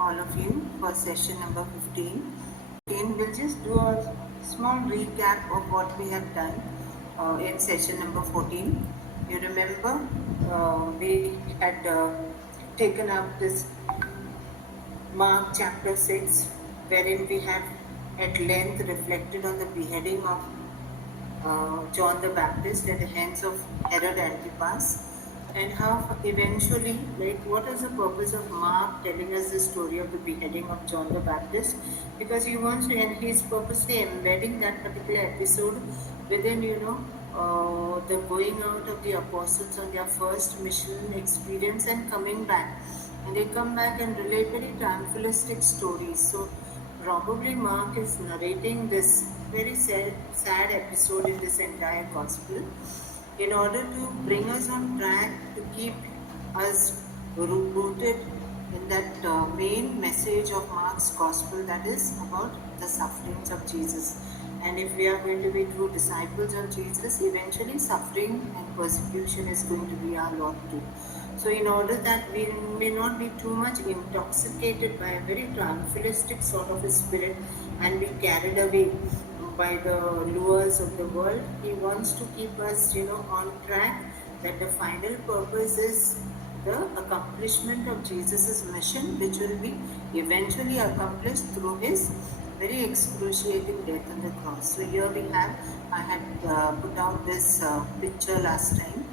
all of you for session number 15. We'll just do a small recap of what we have done in session number 14. You remember we had taken up this Mark chapter 6, wherein we have at length reflected on the beheading of John the Baptist at the hands of Herod Antipas, and how eventually, like, what is the purpose of Mark telling us the story of the beheading of John the Baptist? Because he wants to, and he's purposely embedding that particular episode within, the going out of the apostles on their first mission experience and coming back. And they come back and relate very triumphalistic stories. So probably Mark is narrating this very sad episode in this entire gospel in order to bring us on track to keep us rooted in that main message of Mark's gospel, that is about the sufferings of Jesus. And if we are going to be true disciples of Jesus, eventually suffering and persecution is going to be our lot too. So in order that we may not be too much intoxicated by a very triumphalistic sort of a spirit and be carried away by the lures of the world, he wants to keep us, on track, that the final purpose is the accomplishment of Jesus' mission, which will be eventually accomplished through his very excruciating death on the cross. So here we have, I had put out this picture last time.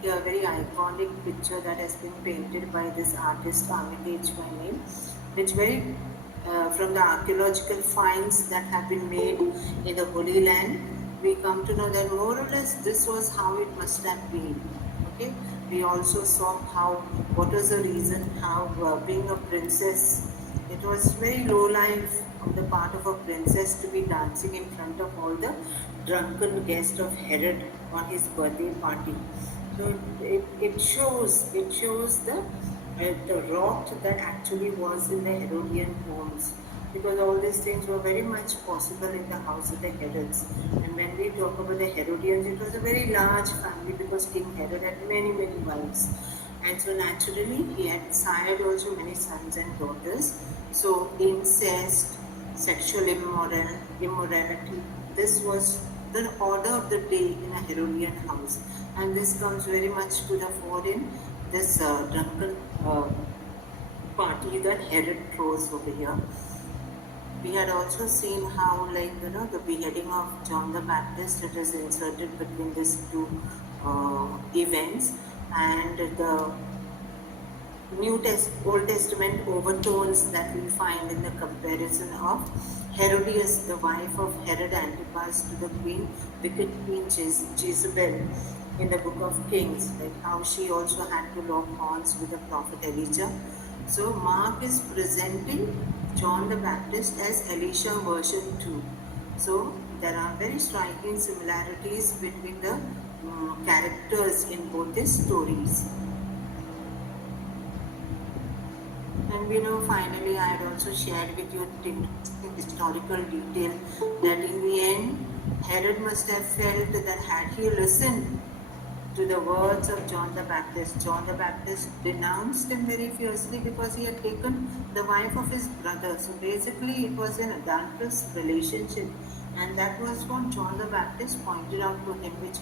Okay, a very iconic picture that has been painted by this artist Armitage by name, which very from the archaeological finds that have been made in the Holy Land, we come to know that more or less this was how it must have been. Okay, we also saw what was the reason, how being a princess, it was very low life on the part of a princess to be dancing in front of all the drunken guests of Herod on his birthday party. So it shows the rot that actually was in the Herodian homes, because all these things were very much possible in the house of the Herods. And when we talk about the Herodians, it was a very large family because King Herod had many wives, and so naturally he had sired also many sons and daughters. So incest, sexual immorality, this was the order of the day in a Herodian house, and this comes very much to the fore in this drunken party that Herod throws over here. We had also seen how, the beheading of John the Baptist, it is inserted between these two events, and the Old Testament overtones that we find in the comparison of Herodias, the wife of Herod Antipas, to the wicked queen Jezebel in the book of Kings, like how she also had to lock horns with the prophet Elijah. So Mark is presenting John the Baptist as Elisha version 2. So there are very striking similarities between the characters in both these stories. And finally, I had also shared with you historical detail that in the end, Herod must have felt that had he listened to the words of John the Baptist denounced him very fiercely because he had taken the wife of his brother. So basically, it was an adulterous relationship. And that was what John the Baptist pointed out to him, which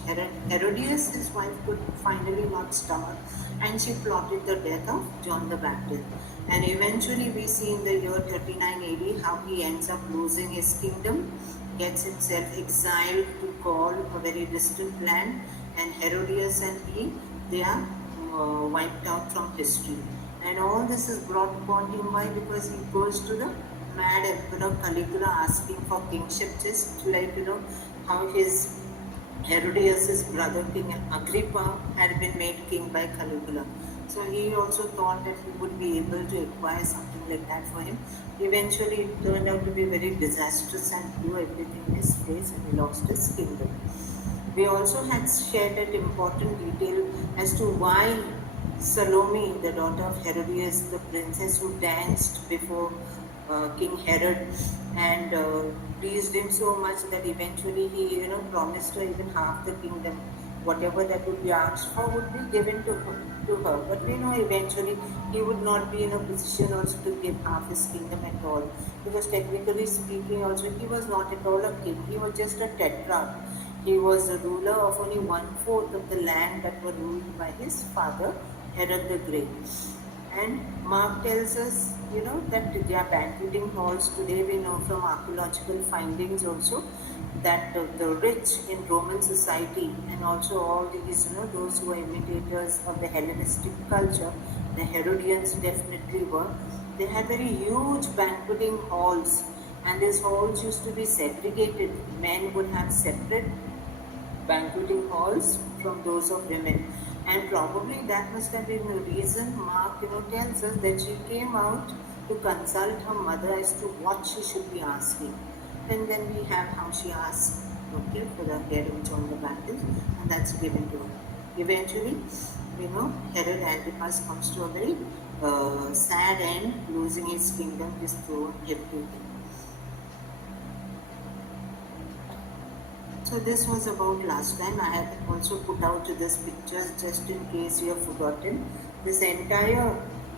Herodias, his wife, could finally not stomach. And she plotted the death of John the Baptist. And eventually, we see in the year 39 AD how he ends up losing his kingdom, gets himself exiled to Gaul, a very distant land, and Herodias and they are wiped out from history. And all this is brought upon him by because he goes to the mad Emperor Caligula asking for kingship, just like how his Herodias' brother King Agrippa had been made king by Caligula. So he also thought that he would be able to acquire something like that for him. Eventually it turned out to be very disastrous and blew everything in his face, and he lost his kingdom. We also had shared an important detail as to why Salome, the daughter of Herodias, the princess who danced before King Herod and pleased him so much that eventually he, promised her even half the kingdom. Whatever that would be asked for would be given to her. to her. But we know eventually he would not be in a position also to give half his kingdom at all. Because technically speaking also he was not at all a king. He was just a tetrarch. He was the ruler of only 1/4 of the land that were ruled by his father, Herod the Great. And Mark tells us, that their banqueting halls today, we know from archaeological findings also, that the rich in Roman society and also all these, those who are imitators of the Hellenistic culture, the Herodians definitely were, they had very huge banqueting halls, and these halls used to be segregated. Men would have separate banqueting halls from those of women. And probably that must have been the reason Mark, tells us that she came out to consult her mother as to what she should be asking. And then we have how she asked, for the head of John the Baptist, and that's given to her. Eventually, Herod Antipas comes to a very sad end, losing his kingdom, his throne, everything. So this was about last time. I have also put out this pictures just in case you have forgotten. This entire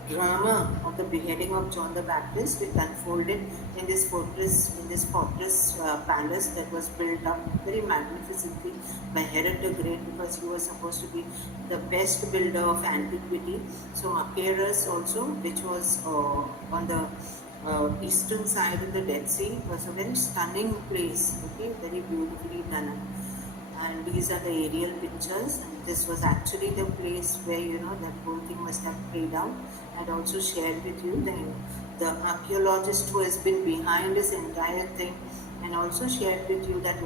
drama of the beheading of John the Baptist, it unfolded in this fortress, palace that was built up very magnificently by Herod the Great, because he was supposed to be the best builder of antiquity. So Machaerus also, which was on the eastern side of the Dead Sea, was a very stunning place, very beautifully done. And these are the aerial pictures, and this was actually the place where that whole thing must have played out. I'd also shared with you the archaeologist who has been behind this entire thing, and also shared with you that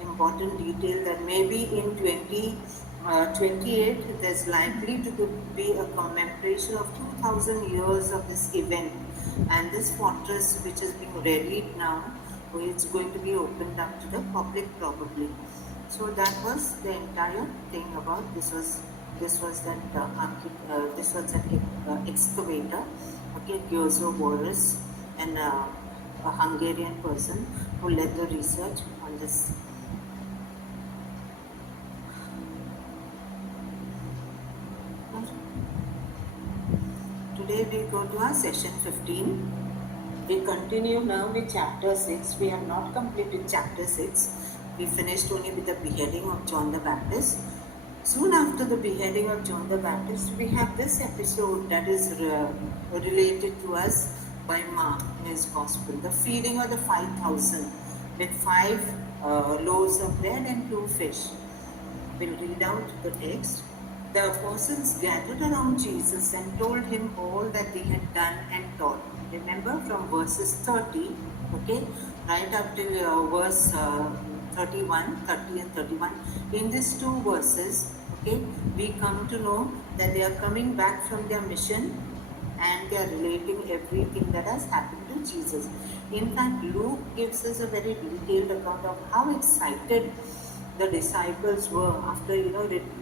important detail that maybe in 2028 there's likely to be a commemoration of 2000 years of this event, and this fortress, which is being readied now, it's going to be opened up to the public probably. So that was the entire thing about this was that excavator, Győző Boris, and a Hungarian person who led the research on this. Today we go to our session 15. We continue now with chapter 6. We have not completed chapter 6. We finished only with the beheading of John the Baptist. Soon after the beheading of John the Baptist, we have this episode that is related to us by Mark in his Gospel, the feeding of the 5,000 with 5 loaves of bread and 2 fish. We'll read out the text. The apostles gathered around Jesus and told him all that they had done and taught. Remember from verses 30, right up to verse 31, 30 and 31. In these 2 verses, we come to know that they are coming back from their mission and they are relating everything that has happened to Jesus. In fact, Luke gives us a very detailed account of how excited the disciples were after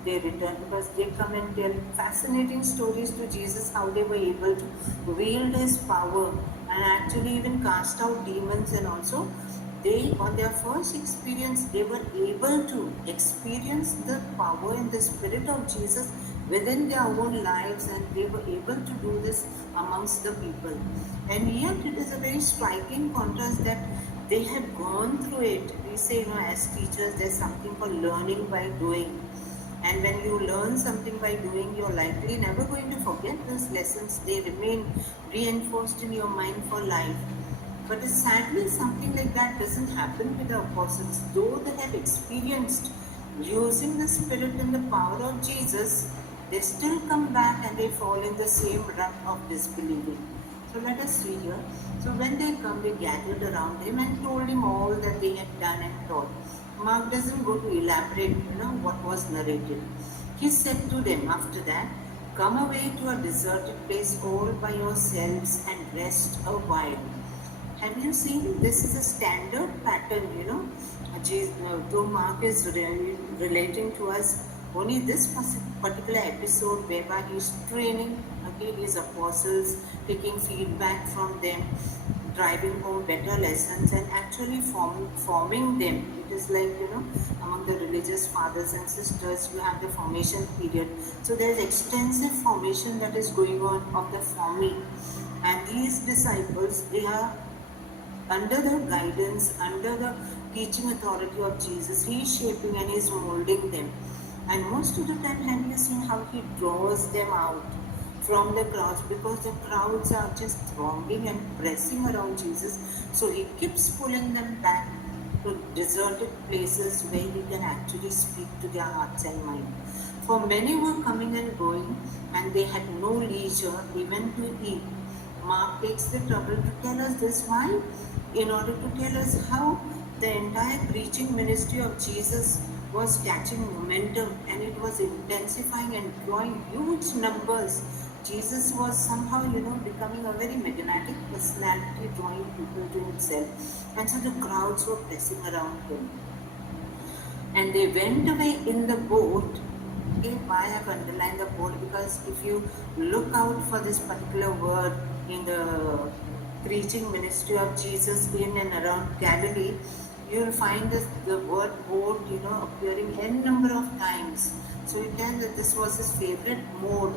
they returned, because they come and tell fascinating stories to Jesus, how they were able to wield his power and actually even cast out demons. And also they, on their first experience, they were able to experience the power and the spirit of Jesus within their own lives, and they were able to do this amongst the people. And yet it is a very striking contrast that they had gone through it. We say, as teachers, there's something called learning by doing. And when you learn something by doing, you're likely never going to forget those lessons. They remain reinforced in your mind for life. But sadly, something like that doesn't happen with the apostles. Though they have experienced using the Spirit and the power of Jesus, they still come back and they fall in the same rut of disbelieving. So let us see here. So when they come, they gathered around him and told him all that they had done and taught. Mark doesn't go to elaborate, what was narrated. He said to them after that, "Come away to a deserted place all by yourselves and rest a while." Have you seen? This is a standard pattern, though Mark is relating to us only this particular episode whereby he's training his apostles, taking feedback from them. driving home better lessons and actually forming them. It is like, among the religious fathers and sisters, you have the formation period. So there is extensive formation that is going on of the forming. And these disciples, they are under the guidance, under the teaching authority of Jesus. He is shaping and he is molding them. And most of the time, have you seen how he draws them out from the crowds, because the crowds are just thronging and pressing around Jesus. So he keeps pulling them back to deserted places where he can actually speak to their hearts and mind. For many were coming and going, and they had no leisure even to eat. Mark takes the trouble to tell us this. Why? In order to tell us how the entire preaching ministry of Jesus was catching momentum and it was intensifying and drawing huge numbers. Jesus was somehow, becoming a very magnetic personality, drawing people to himself. And so the crowds were pressing around him. And they went away in the boat. Okay, why I have underlined the boat? Because if you look out for this particular word in the preaching ministry of Jesus in and around Galilee, you will find the word boat, appearing n number of times. So it tells that this was his favorite mode.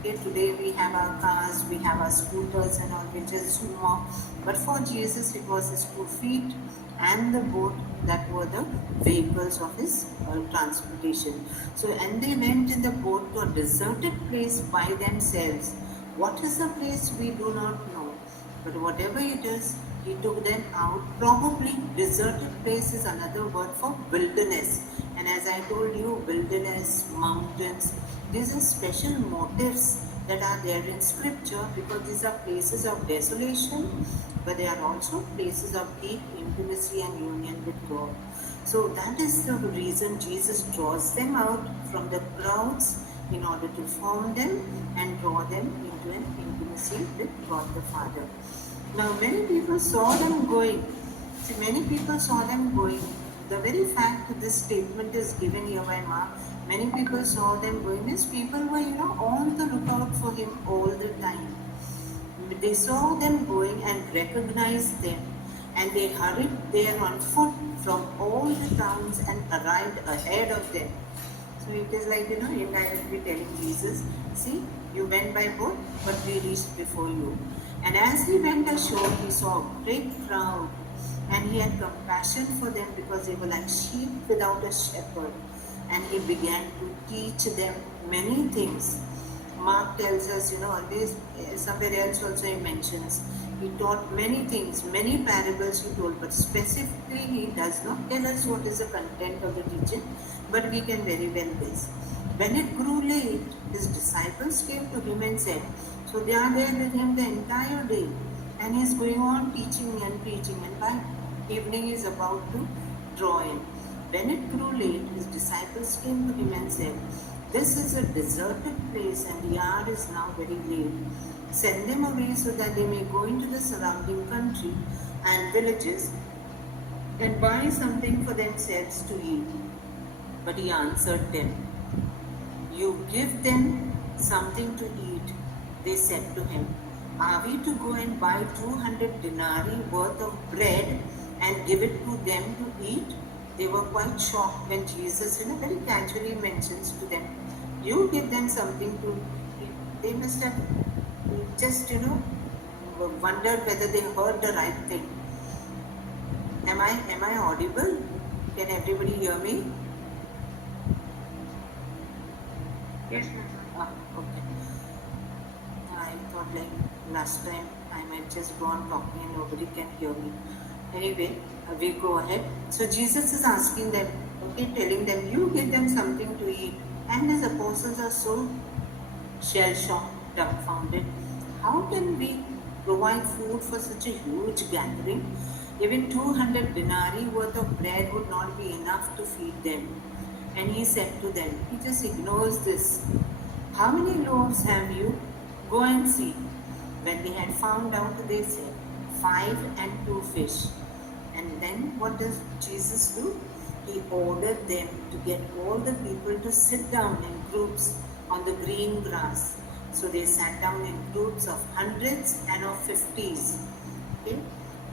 Okay, today we have our cars, we have our scooters and all, which is more. But for Jesus, it was his 2 feet and the boat that were the vehicles of his transportation. So, and they went in the boat to a deserted place by themselves. What is the place we do not know, but whatever it is, he took them out. Probably deserted place is another word for wilderness. And as I told you, wilderness, mountains, these are special motifs that are there in scripture, because these are places of desolation, but they are also places of deep intimacy and union with God. So that is the reason Jesus draws them out from the crowds in order to form them and draw them into an intimacy with God the Father. Now many people saw them going. See, many people saw them going. The very fact that this statement is given here by Mark, many people saw them going, means people were, on the lookout for him all the time. They saw them going and recognized them, and they hurried there on foot from all the towns and arrived ahead of them. So it is like, indirectly telling Jesus, see, you went by boat, but we reached before you. And as he went ashore, he saw a great crowd, and he had compassion for them because they were like sheep without a shepherd. And he began to teach them many things. Mark tells us, always, somewhere else also he mentions, he taught many things, many parables he told, but specifically he does not tell us what is the content of the teaching, but we can very well guess. When it grew late, his disciples came to him and said, so they are there with him the entire day, and he is going on teaching and preaching, and by evening he is about to draw in. When it grew late, his disciples came to him and said, this is a deserted place and the hour is now very late. Send them away so that they may go into the surrounding country and villages and buy something for themselves to eat. But he answered them, you give them something to eat. They said to him, are we to go and buy 200 denarii worth of bread and give it to them to eat? They were quite shocked when Jesus, very casually mentions to them, you give them something to eat. They must have just, wondered whether they heard the right thing. Am I audible? Can everybody hear me? Yes, ma'am. Okay. I thought like last time I might just go on talking and nobody can hear me. Anyway, we go ahead. So Jesus is asking them, okay, telling them, you give them something to eat. And his apostles are so shell-shocked, dumbfounded. How can we provide food for such a huge gathering? Even 200 denarii worth of bread would not be enough to feed them. And he said to them, he just ignores this. How many loaves have you? Go and see. When they had found out, they said, 5 and 2 fish. And then what does Jesus do? He ordered them to get all the people to sit down in groups on the green grass. So they sat down in groups of hundreds and of 50s. Okay,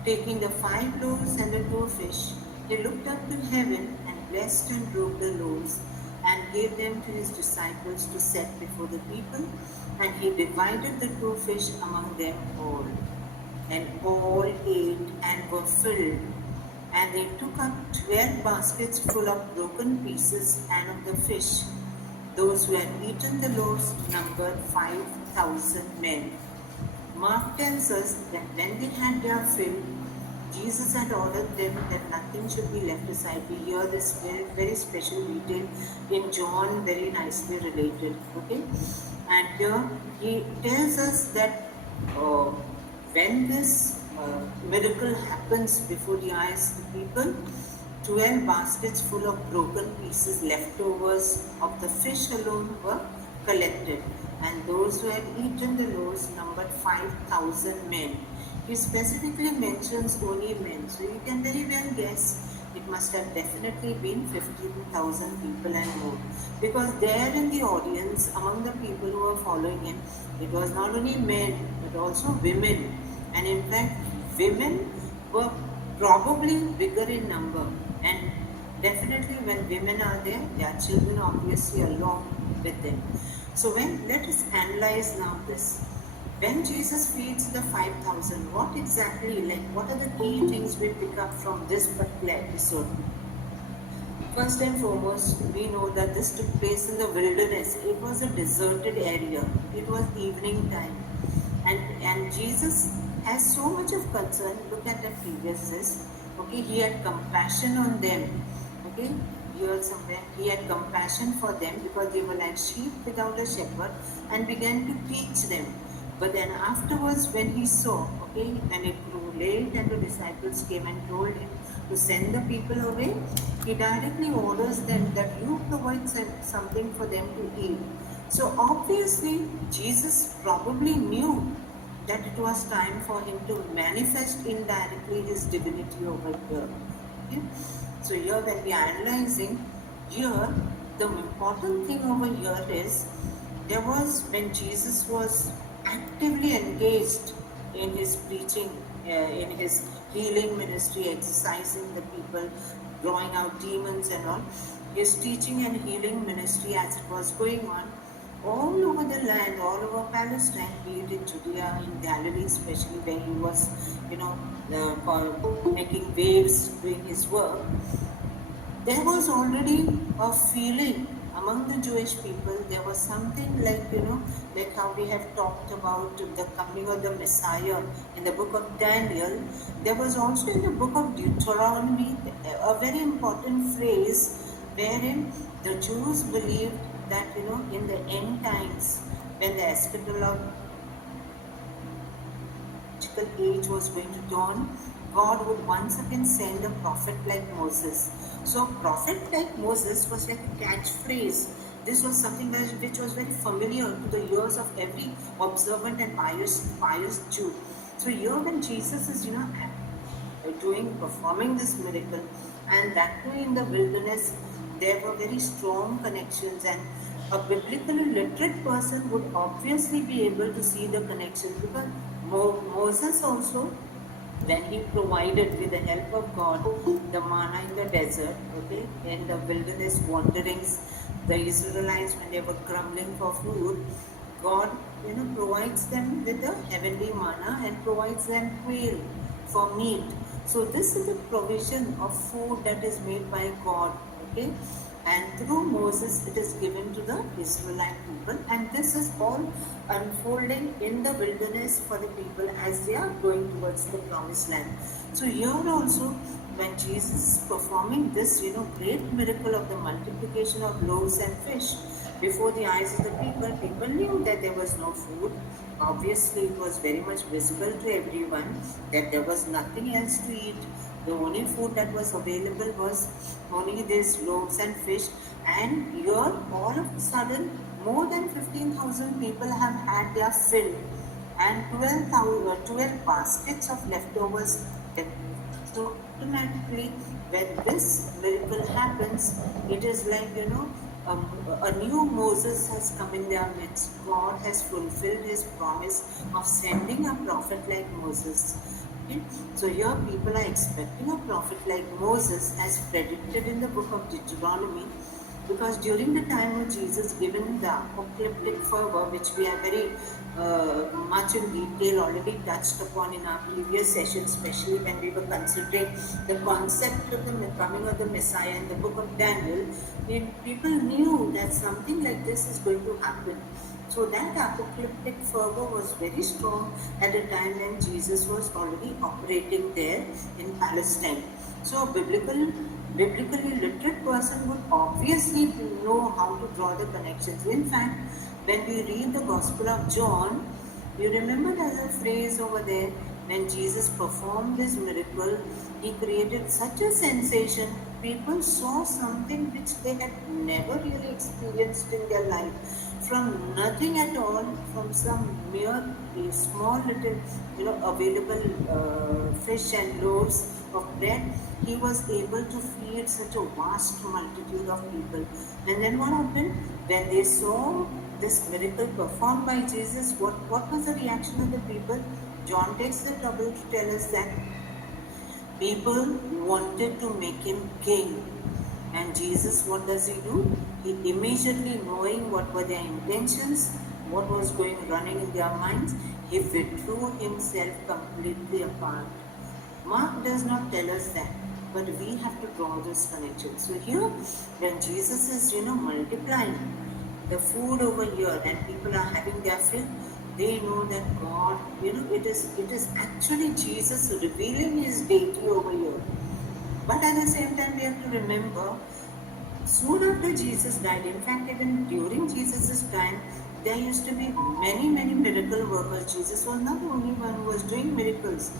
taking the 5 loaves and the 2 fish, he looked up to heaven and blessed and broke the loaves and gave them to his disciples to set before the people, and he divided the 2 fish among them all. And all ate and were filled. And they took up 12 baskets full of broken pieces and of the fish. Those who had eaten the loaves numbered 5,000 men. Mark tells us that when they had their fill, Jesus had ordered them that nothing should be left aside. We hear this very, very special detail in John, very nicely related. Okay, and here he tells us that when this miracle happens before the eyes of the people, 12 baskets full of broken pieces, leftovers of the fish alone were collected, and those who had eaten the loaves numbered 5,000 men. He specifically mentions only men, so you can very well guess it must have definitely been 15,000 people and more. Because there in the audience, among the people who were following him, it was not only men but also women. And in fact, women were probably bigger in number. And definitely when women are there, their children obviously along with them. So let us analyze now this. When Jesus feeds the 5,000, what are the key things we pick up from this particular episode? First and foremost, we know that this took place in the wilderness. It was a deserted area. It was evening time. And Jesus has so much of concern. Look at the previous verse. Okay, he had compassion on them. Okay, here somewhere he had compassion for them because they were like sheep without a shepherd, and began to teach them. But then afterwards, when he saw, okay, when it grew late and the disciples came and told him to send the people away, he directly orders them that you provide something for them to eat. So obviously, Jesus probably knew that it was time for him to manifest indirectly his divinity over here. Okay? So here when we are analyzing, here the important thing over here is there was when Jesus was actively engaged in his preaching, in his healing ministry, exercising the people, drawing out demons and all. His teaching and healing ministry as it was going on all over the land, all over Palestine, be it in Judea, in Galilee, especially where he was, making waves, doing his work. There was already a feeling among the Jewish people. There was something like how we have talked about the coming of the Messiah in the book of Daniel. There was also in the book of Deuteronomy a very important phrase wherein the Jews believed that in the end times, when the eschatological age was going to dawn, God would once again send a prophet like Moses. So prophet like Moses was like a catchphrase. This was something which was very familiar to the ears of every observant and pious Jew. So here when Jesus is performing this miracle, and that too in the wilderness, there were very strong connections, and a biblically literate person would obviously be able to see the connections, because Moses also, when he provided with the help of God the manna in the desert, okay, in the wilderness wanderings, the Israelites when they were grumbling for food, God provides them with the heavenly manna and provides them quail for meat. So this is the provision of food that is made by God, okay, and through Moses it is given to the Israelite people, and this is all unfolding in the wilderness for the people as they are going towards the promised land. So here also, when Jesus is performing this great miracle of the multiplication of loaves and fish before the eyes of the people knew that there was no food. Obviously it was very much visible to everyone that there was nothing else to eat. The only food that was available was only these loaves and fish, and here all of a sudden more than 15,000 people have had their fill, and 12 baskets of leftovers. So automatically when this miracle happens, it is like a new Moses has come in their midst. God has fulfilled his promise of sending a prophet like Moses. Okay? So here people are expecting a prophet like Moses as predicted in the book of Deuteronomy, because during the time of Jesus, given the apocalyptic fervor, which we have very much in detail already touched upon in our previous session, especially when we were considering the concept of the coming of the Messiah in the book of Daniel, people knew that something like this is going to happen. So that apocalyptic fervor was very strong at a time when Jesus was already operating there in Palestine. So biblically literate person would obviously know how to draw the connections. In fact, when we read the Gospel of John, you remember there's a phrase over there, when Jesus performed this miracle, he created such a sensation. People saw something which they had never really experienced in their life. From nothing at all, from some mere small little, available fish and loaves of bread, he was able to feed such a vast multitude of people. And then what happened? When they saw this miracle performed by Jesus, what was the reaction of the people? John takes the trouble to tell us that people wanted to make him king. And Jesus, what does he do? He immediately knowing what were their intentions, what was going running in their minds, he withdrew himself completely apart. Mark does not tell us that, but we have to draw this connection. So here, when Jesus is, multiplying the food over here and people are having their fill, they know that God, it is actually Jesus revealing his deity over here. But at the same time, we have to remember, soon after Jesus died, in fact, even during Jesus' time, there used to be many, many miracle workers. Jesus was not the only one who was doing miracles,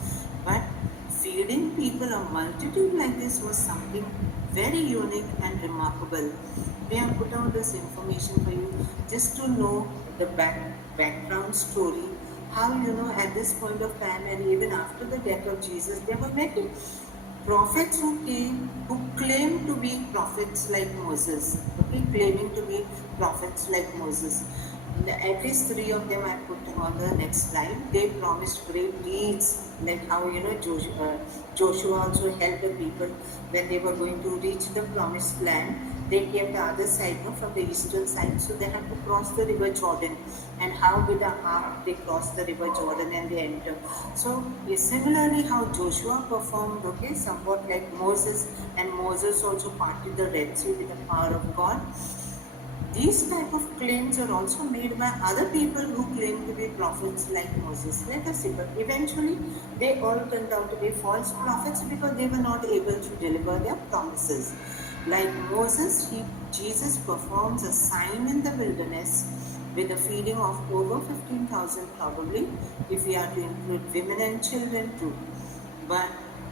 but feeding people, a multitude like this, was something very unique and remarkable. We have put out this information for you just to know the background story. How, at this point of time, and even after the death of Jesus, there were many prophets who came, who claimed to be prophets like Moses, okay, claiming to be prophets like Moses. At least three of them I put on the next slide. They promised great deeds, like how Joshua also helped the people when they were going to reach the promised land. They came the other side, from the eastern side, so they had to cross the river Jordan. And how with a ark they crossed the river Jordan and they entered. So similarly, how Joshua performed, okay, somewhat like Moses, and Moses also parted the Red Sea with the power of God. These type of claims are also made by other people who claim to be prophets like Moses. Let us see, but eventually they all turned out to be false prophets because they were not able to deliver their promises. Like Moses, Jesus performs a sign in the wilderness with a feeding of over 15,000 probably, if we are to include women and children too. But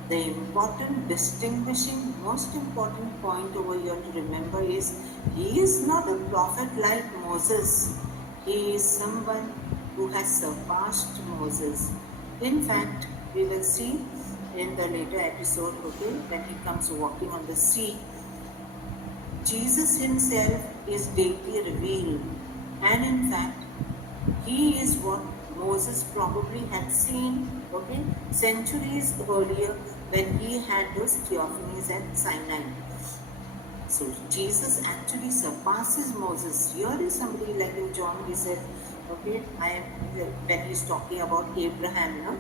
the important distinguishing, most important point over here to remember is, he is not a prophet like Moses. He is someone who has surpassed Moses. In fact, we will see in the later episode, okay, when he comes walking on the sea, Jesus himself is deity revealed. And in fact, he is what Moses probably had seen, okay, centuries earlier when he had those theophanies at Sinai. So Jesus actually surpasses Moses. Here is somebody like in John, he says, okay, when he's talking about Abraham, no?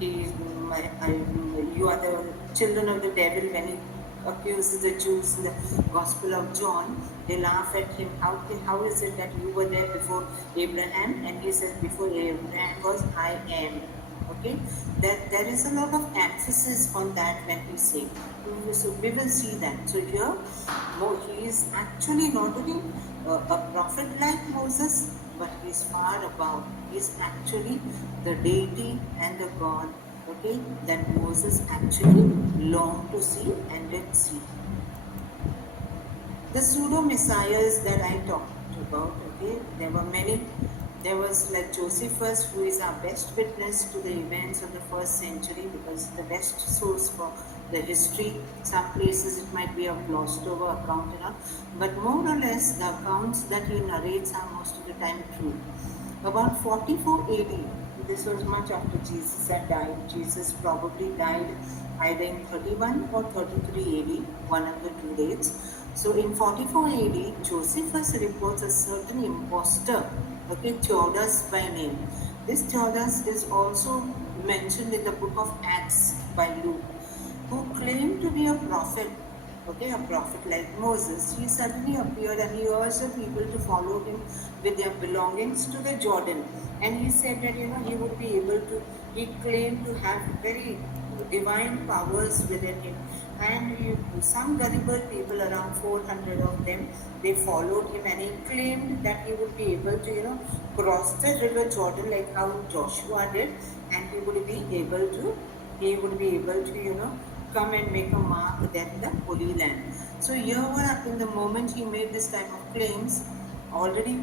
You are the children of the devil. When he accuses the Jews in the Gospel of John, they laugh at him. How is it that you were there before Abraham? And he says, before Abraham was, I am. Okay, there is a lot of emphasis on that when we say. So we will see that. So here, he is actually not only a prophet like Moses, but he is far above. He is actually the deity and the God, okay, that Moses actually longed to see and did see. The pseudo messiahs that I talked about, okay, there were many. There was like Josephus, who is our best witness to the events of the first century, because the best source for the history. Some places it might be a glossed over account, but more or less the accounts that he narrates are most of the time true. About 44 AD, this was much after Jesus had died. Jesus probably died either in 31 or 33 AD, one of the two dates. So in 44 AD, Josephus reports a certain impostor, okay, Theudas by name. This Theudas is also mentioned in the book of Acts by Luke, who claimed to be a prophet, okay, a prophet like Moses. He suddenly appeared and he urged the people to follow him with their belongings to the Jordan. And he said that, he would be able to, he claimed to have very divine powers within him. And some gullible people, around 400 of them, they followed him, and he claimed that he would be able to, cross the river Jordan like how Joshua did, and he would be able to, come and make a mark there in the Holy Land. So here what happened, the moment he made this type of claims, already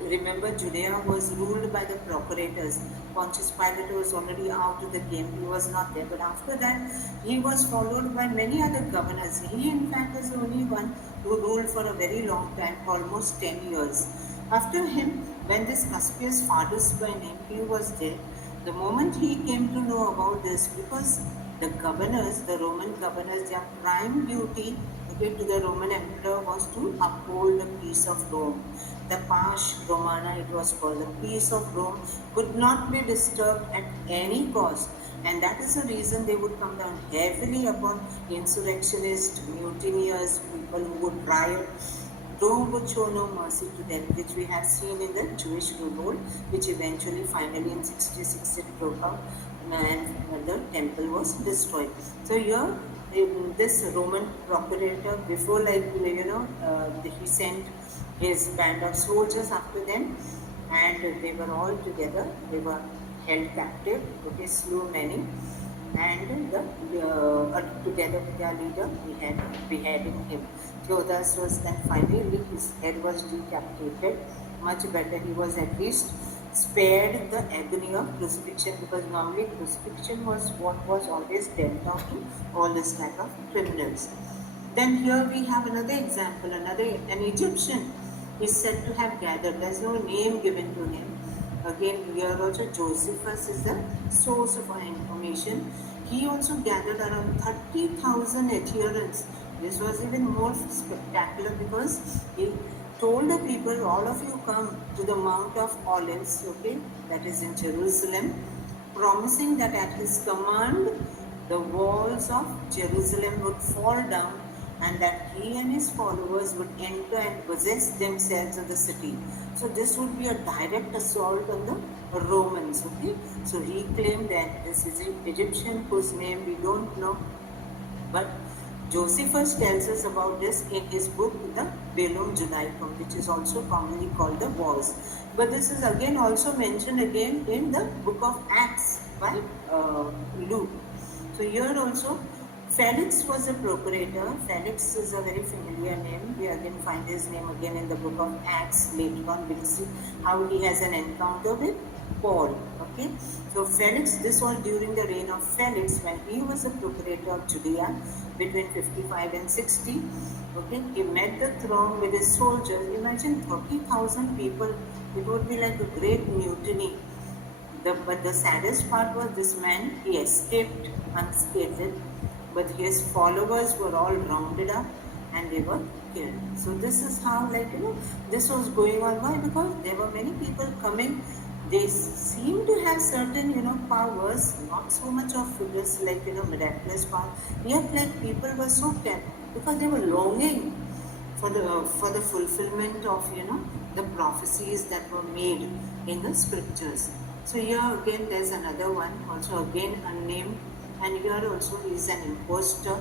remember Judea was ruled by the procurators. Pontius Pilate was already out of the game, he was not there. But after that, he was followed by many other governors. He in fact was the only one who ruled for a very long time, almost 10 years. After him, when this Cuspius Fadus by name, he was there, the moment he came to know about this, because the governors, the Roman governors, their prime duty, okay, to the Roman emperor was to uphold the peace of Rome. The Pax Romana, it was called, the peace of Rome, could not be disturbed at any cost. And that is the reason they would come down heavily upon insurrectionists, mutineers, people who would riot. Rome would show no mercy to them, which we have seen in the Jewish revolt, which eventually, finally in 66 it broke out and the temple was destroyed. So here, this Roman procurator, before he sent his band of soldiers after them, and they were all together, they were held captive, okay, slew many, and together with their leader, we had beheading him. Theudas was then finally, his head was decapitated. Much better, he was at least spared the agony of crucifixion, because normally crucifixion was what was always dealt out to all this type of criminals. Then here we have another example, an Egyptian is said to have gathered. There's no name given to him. Again, here also Josephus is the source of our information. He also gathered around 30,000 adherents. This was even more spectacular, because he told the people, all of you come to the Mount of Olives, okay, that is in Jerusalem, promising that at his command, the walls of Jerusalem would fall down, and that he and his followers would enter and possess themselves of the city. So this would be a direct assault on the Romans, okay. So he claimed that this is an Egyptian whose name we don't know, but Josephus tells us about this in his book, the Bellum Judaicum, which is also commonly called the Wars. But this is again also mentioned again in the book of Acts by Luke. So here also, Felix was a procurator. Felix is a very familiar name. We again find his name again in the book of Acts later on. We'll see how he has an encounter with Paul. Okay, so Felix, this was during the reign of Felix, when he was a procurator of Judea between 55 and 60. Okay, he met the throng with his soldiers. Imagine 30,000 people. It would be like a great mutiny. But the saddest part was, this man, he escaped unscathed, but his followers were all rounded up and they were killed. So this is how, this was going on. Why? Because there were many people coming. They seem to have certain, powers, not so much of figures like, miraculous power. Yet, people were so kept, because they were longing for the fulfillment of, the prophecies that were made in the scriptures. So here again, there's another one, also again unnamed, and here also he is an impostor,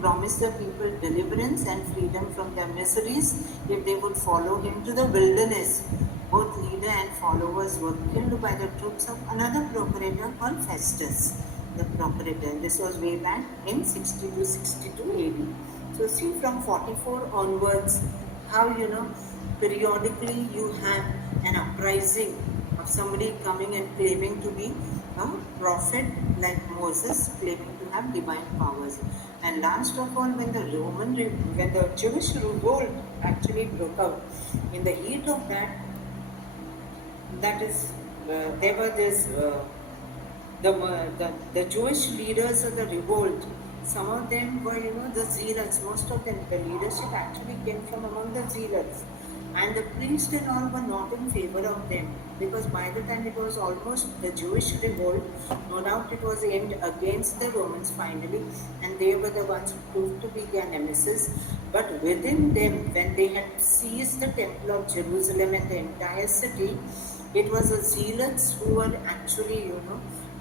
promised the people deliverance and freedom from their miseries if they would follow him to the wilderness. Both leader and followers were killed by the troops of another procurator called Festus, the procurator. This was way back in 62 AD. So see, from 44 onwards, how, periodically you have an uprising of somebody coming and claiming to be a prophet like Moses, claiming to have divine powers. And last of all, when the Jewish revolt actually broke out, in the heat of that is there were the Jewish leaders of the revolt. Some of them were, the zealots. Most of them, the leadership actually came from among the zealots. And the priests and all were not in favor of them, because by the time it was almost the Jewish revolt, no doubt it was aimed against the Romans finally, and they were the ones who proved to be their nemesis. But within them, when they had seized the temple of Jerusalem and the entire city, it was the zealots who were actually,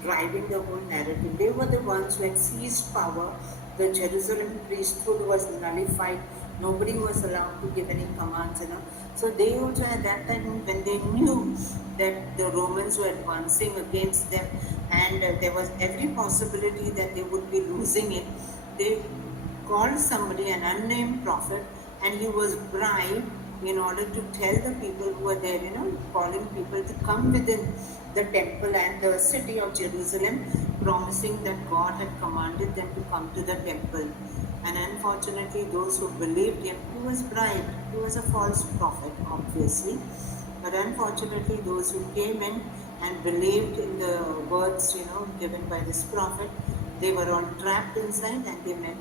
driving the whole narrative. They were the ones who had seized power. The Jerusalem priesthood was nullified. Nobody was allowed to give any commands, So they also at that time, when they knew that the Romans were advancing against them and there was every possibility that they would be losing it, they called somebody, an unnamed prophet, and he was bribed in order to tell the people who were there, calling people to come within the temple and the city of Jerusalem, promising that God had commanded them to come to the temple. And unfortunately, those who believed him, he was bribed. He was a false prophet, obviously. But unfortunately, those who came in and believed in the words, given by this prophet, they were all trapped inside, and they met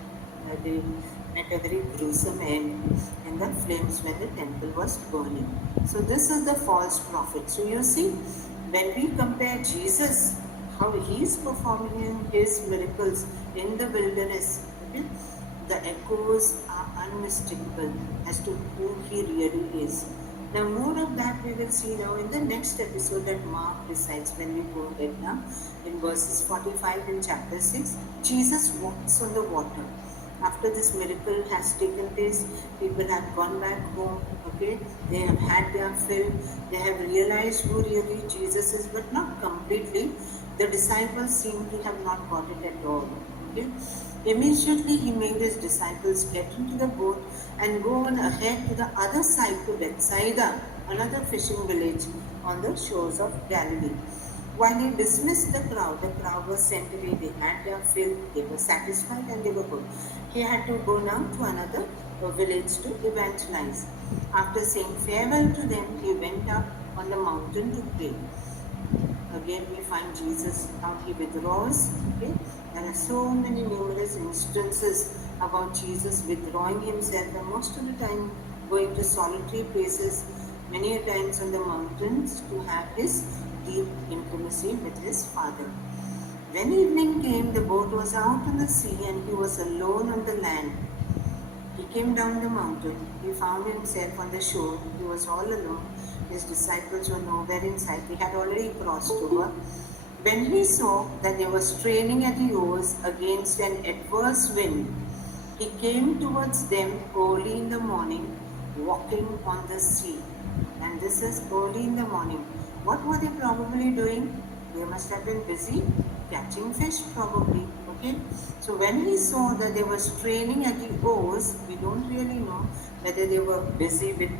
a very gruesome end in the flames when the temple was burning. So this is the false prophet. So you see, when we compare Jesus, how he is performing his miracles in the wilderness, okay, the echoes are unmistakable as to who he really is. Now, more of that we will see now in the next episode that Mark recites when we go ahead now. In verses 45 in chapter 6, Jesus walks on the water. After this miracle has taken place, people have gone back home, okay? They have had their fill. They have realized who really Jesus is, but not completely. The disciples seem to have not got it at all, okay? Immediately he made his disciples get into the boat and go on ahead to the other side to Bethsaida, another fishing village on the shores of Galilee. While he dismissed the crowd was sent away. They had their fill, they were satisfied, and they were good. He had to go now to another village to evangelize. After saying farewell to them, he went up on the mountain to pray. Again, we find Jesus, how he withdraws. Okay? There are so many numerous instances about Jesus withdrawing himself, and most of the time going to solitary places, many a times on the mountains, to have his deep intimacy with his Father. When evening came, the boat was out on the sea and he was alone on the land. He came down the mountain. He found himself on the shore. He was all alone. His disciples were nowhere in sight. He had already crossed over. When he saw that they were straining at the oars against an adverse wind, he came towards them early in the morning, walking on the sea. And this is early in the morning. What were they probably doing? They must have been busy catching fish, probably. Okay. So when he saw that they were straining at the oars, we don't really know whether they were busy with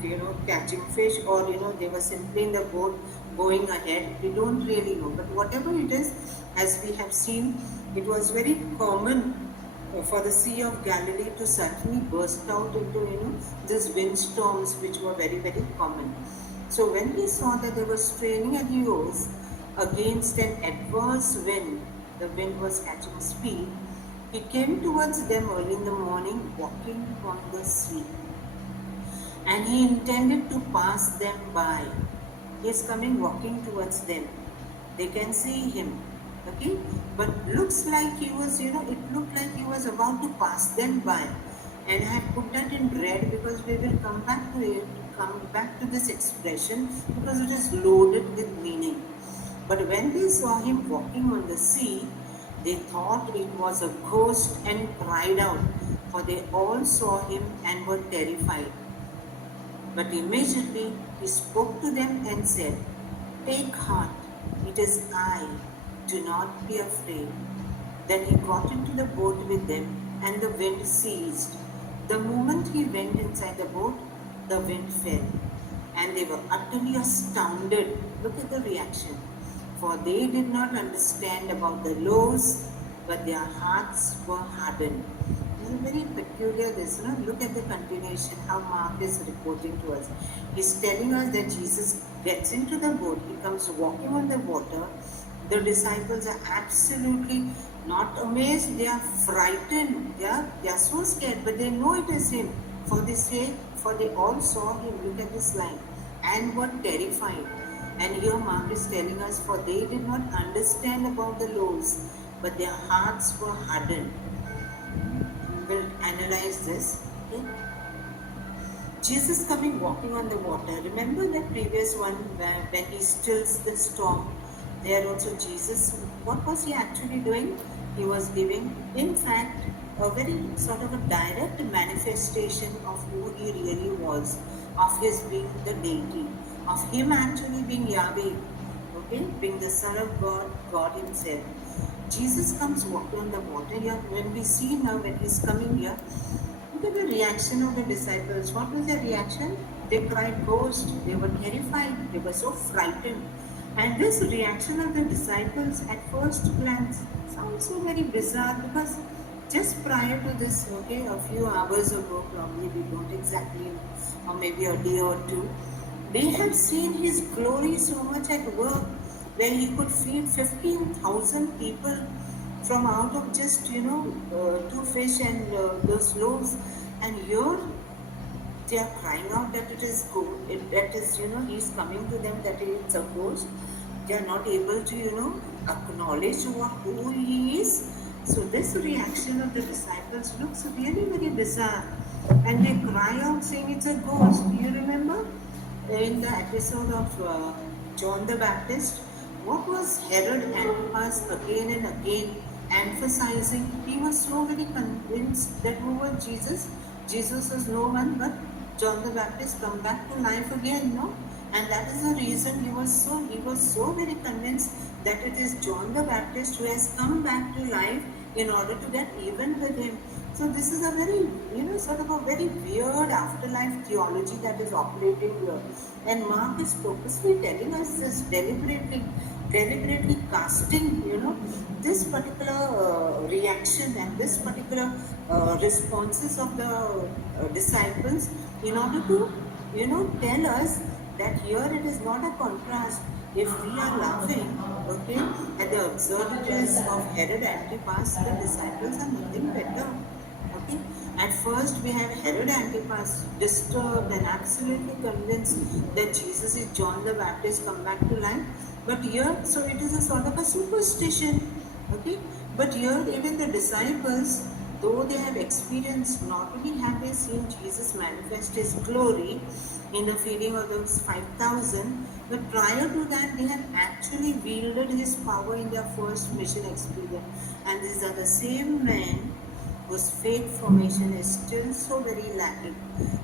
catching fish, or they were simply in the boat going ahead. We don't really know. But whatever it is, as we have seen, it was very common for the Sea of Galilee to suddenly burst out into these windstorms, which were very, very common. So when he saw that they were straining at the oars against an adverse wind, the wind was catching speed, he came towards them early in the morning, walking on the sea. And he intended to pass them by. He is coming walking towards them. They can see him. Okay? But looks like he was, it looked like he was about to pass them by. And I have put that in red because we will come back to this expression, because it is loaded with meaning. But when they saw him walking on the sea, they thought it was a ghost and cried out, for they all saw him and were terrified. But immediately he spoke to them and said, "Take heart, it is I, do not be afraid." Then he got into the boat with them, and the wind ceased. The moment he went inside the boat, the wind fell, and they were utterly astounded. Look at the reaction. For they did not understand about the laws but their hearts were hardened. This is very peculiar this, look at the continuation, how Mark is reporting to us. He's telling us that Jesus gets into the boat, he comes walking on the water. The disciples are absolutely not amazed, they are frightened, they are so scared, but they know it is him. For they all saw him, look at this line, and were terrified. And here Mark is telling us, for they did not understand about the laws, but their hearts were hardened. We'll analyze this. Okay? Jesus coming walking on the water. Remember that previous one when he stills the storm? There also Jesus, what was he actually doing? He was giving, in fact, a very sort of a direct manifestation of who he really was, of his being the deity, of him actually being Yahweh, okay, being the Son of God, God himself. Jesus comes walking on the water here. When we see now when he's coming here, look at the reaction of the disciples. What was their reaction? They cried ghost. They were terrified. They were so frightened. And this reaction of the disciples at first glance sounds so very bizarre, because just prior to this, okay, a few hours ago, probably we don't exactly know, or maybe a day or two, they had seen his glory so much at work, where he could feed 15,000 people from out of just, two fish and those loaves. And here they are crying out that it is good, that is, he's coming to them, that it's a ghost. They are not able to, acknowledge who he is. So this reaction of the disciples looks really very bizarre. And they cry out saying it's a ghost. Do you remember in the episode of John the Baptist? What was Herod Antipas again and again emphasizing? He was so very convinced that who was Jesus? Jesus is no one but John the Baptist come back to life again, no? And that is the reason he was so very convinced that it is John the Baptist who has come back to life in order to get even with him. So this is a very, sort of a very weird afterlife theology that is operating here. And Mark is purposely telling us this, deliberately casting, this particular reaction and this particular responses of the disciples in order to, tell us that here it is not a contrast. If we are laughing, okay, at the absurdities of Herod Antipas, the disciples are nothing better. Okay? At first, we have Herod Antipas disturbed and absolutely convinced that Jesus is John the Baptist come back to life. But here, so it is a sort of a superstition. Okay? But here, even the disciples, though they have experienced, not only have they seen Jesus manifest his glory in the feeding of those 5,000, but prior to that, they had actually wielded his power in their first mission experience. And these are the same men whose faith formation is still so very lacking,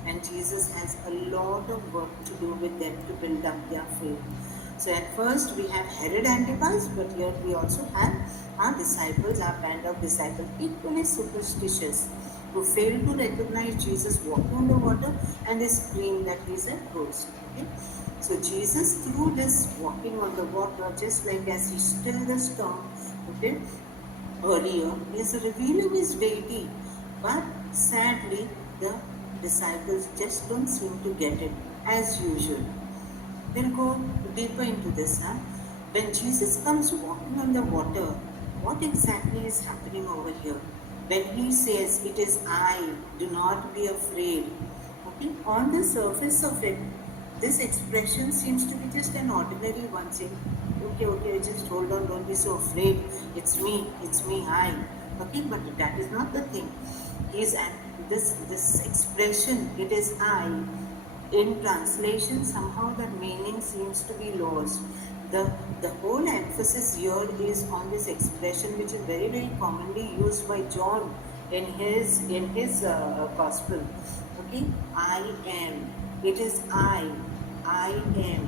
and Jesus has a lot of work to do with them to build up their faith. So at first we have Herod Antipas, but here we also have our disciples, our band of disciples, equally superstitious, who fail to recognize Jesus walking on the water, and they scream that he is a ghost. Okay? So Jesus, through this walking on the water, just like as he stilled the storm, okay, earlier, is revealing his deity. But sadly, the disciples just don't seem to get it, as usual. We'll go deeper into this. When Jesus comes walking on the water, what exactly is happening over here? When he says, it is I, do not be afraid. Okay? On the surface of it, this expression seems to be just an ordinary one, saying, okay, just hold on, don't be so afraid. It's me, I. Okay, but that is not the thing. This expression, it is I, in translation, somehow the meaning seems to be lost. The whole emphasis here is on this expression, which is very, very commonly used by John in his gospel. Okay, I am. It is I am.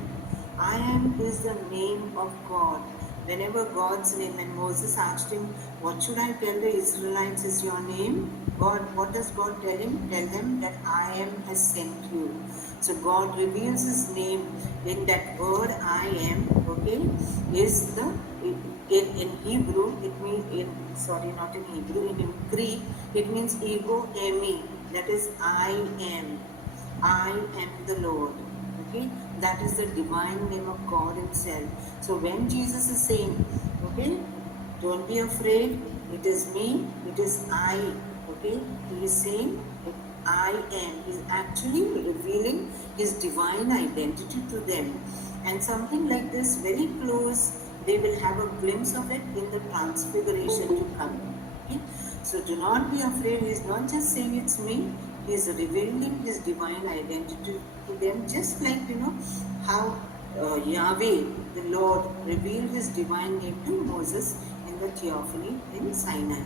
I am is the name of God. Whenever God's name, and Moses asked him, what should I tell the Israelites is your name? God, what does God tell him? Tell them that I am has sent you. So God reveals his name in that word I am, okay, is In Hebrew, it means not in Hebrew, in Greek, it means ego eimi. That is, I am. I am the Lord. Okay, that is the divine name of God Himself. So when Jesus is saying, okay, don't be afraid, it is me, it is I. Okay, He is saying, I am. He is actually revealing His divine identity to them. And something like this, very close, they will have a glimpse of it in the transfiguration to come. Okay? So do not be afraid. He is not just saying it's me, He is revealing His divine identity to them, just like how Yahweh, the Lord, revealed His divine name to Moses in the theophany in Sinai.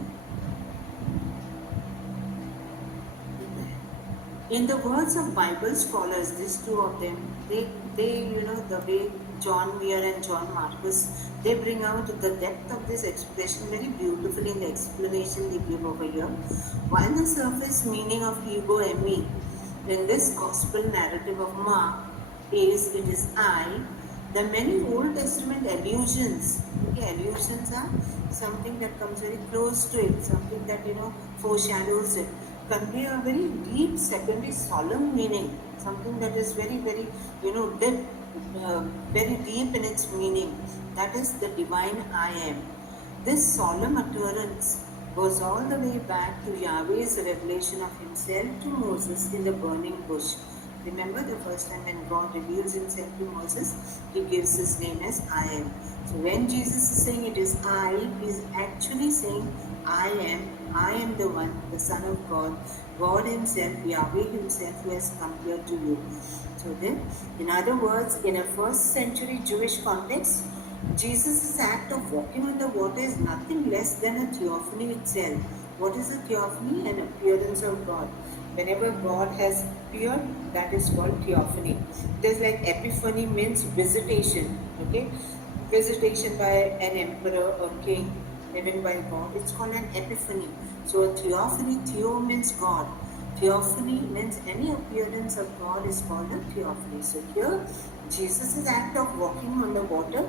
In the words of Bible scholars, these two of them, they the way John Muir and John Marcus, they bring out the depth of this expression very beautifully in the explanation they give over here. While the surface meaning of ego and me in this gospel narrative of Mark is it is I, the many Old Testament allusions, allusions are something that comes very close to it, something that foreshadows it, convey a very deep, secondary, solemn meaning, something that is very, very, deep, very deep in its meaning. That is the divine I am. This solemn utterance goes all the way back to Yahweh's revelation of Himself to Moses in the burning bush. Remember the first time when God reveals Himself to Moses, He gives His name as I am. So when Jesus is saying it is I, He is actually saying I am the one, the Son of God, God Himself, Yahweh Himself who has come here to you. So then, in other words, in a first century Jewish context, Jesus' act of walking on the water is nothing less than a theophany itself. What is a theophany? An appearance of God. Whenever God has appeared, that is called theophany. There's like epiphany means visitation. Okay, visitation by an emperor or king, even by God. It's called an epiphany. So a theophany, theo means God. Theophany means any appearance of God is called a theophany. So here, Jesus' act of walking on the water